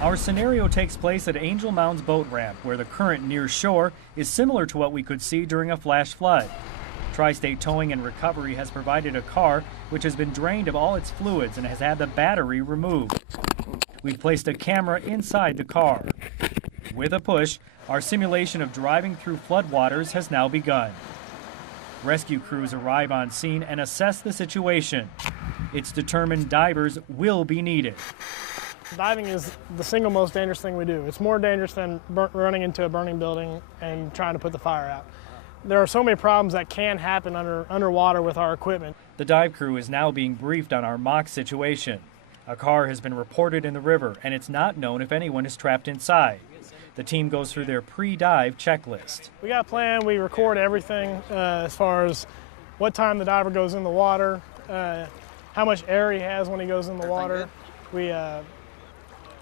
Our scenario takes place at Angel Mound's boat ramp, where the current near shore is similar to what we could see during a flash flood. Tri-State Towing and Recovery has provided a car which has been drained of all its fluids and has had the battery removed. We've placed a camera inside the car. With a push, our simulation of driving through floodwaters has now begun. Rescue crews arrive on scene and assess the situation. It's determined divers will be needed. Diving is the single most dangerous thing we do. It's more dangerous than running into a burning building and trying to put the fire out. There are so many problems that can happen underwater with our equipment. The dive crew is now being briefed on our mock situation. A car has been reported in the river, and it's not known if anyone is trapped inside. The team goes through their pre-dive checklist. We got a plan. We record everything as far as what time the diver goes in the water, how much air he has when he goes in the water. We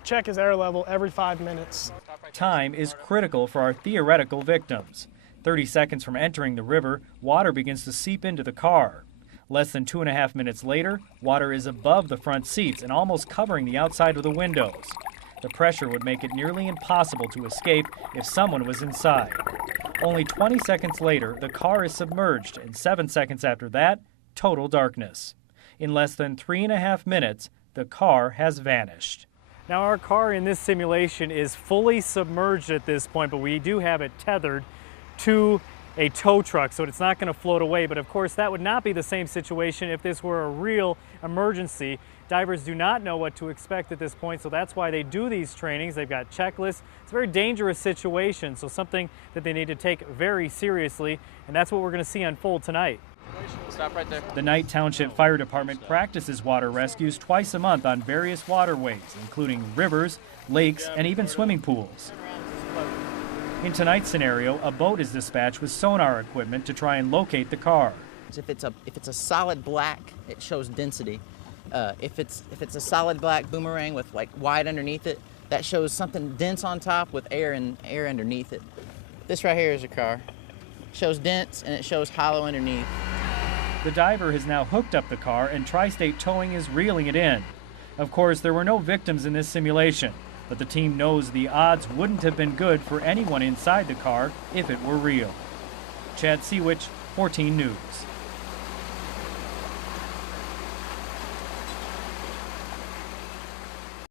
check his air level every 5 minutes. Time is critical for our theoretical victims. 30 seconds from entering the river, water begins to seep into the car. Less than 2.5 minutes later, water is above the front seats and almost covering the outside of the windows. The pressure would make it nearly impossible to escape if someone was inside. Only 20 seconds later, the car is submerged, and 7 seconds after that, total darkness. In less than 3.5 minutes, the car has vanished. Now, our car in this simulation is fully submerged at this point, but we do have it tethered to a tow truck, so it's not going to float away. But of course, that would not be the same situation if this were a real emergency. Divers do not know what to expect at this point, so that's why they do these trainings. They've got checklists. It's a very dangerous situation, so something that they need to take very seriously, and that's what we're going to see unfold tonight. Stop right there. The Knight Township Fire Department practices water rescues twice a month on various waterways, including rivers, lakes, and even swimming pools. In tonight's scenario, a boat is dispatched with sonar equipment to try and locate the car. If it's a solid black, it shows density. If it's a solid black boomerang with like white underneath it, that shows something dense on top with air underneath it. This right here is a car. It shows dense and it shows hollow underneath. The diver has now hooked up the car and Tri-State Towing is reeling it in. Of course, there were no victims in this simulation, but the team knows the odds wouldn't have been good for anyone inside the car if it were real. Chad Seawich, 14 News.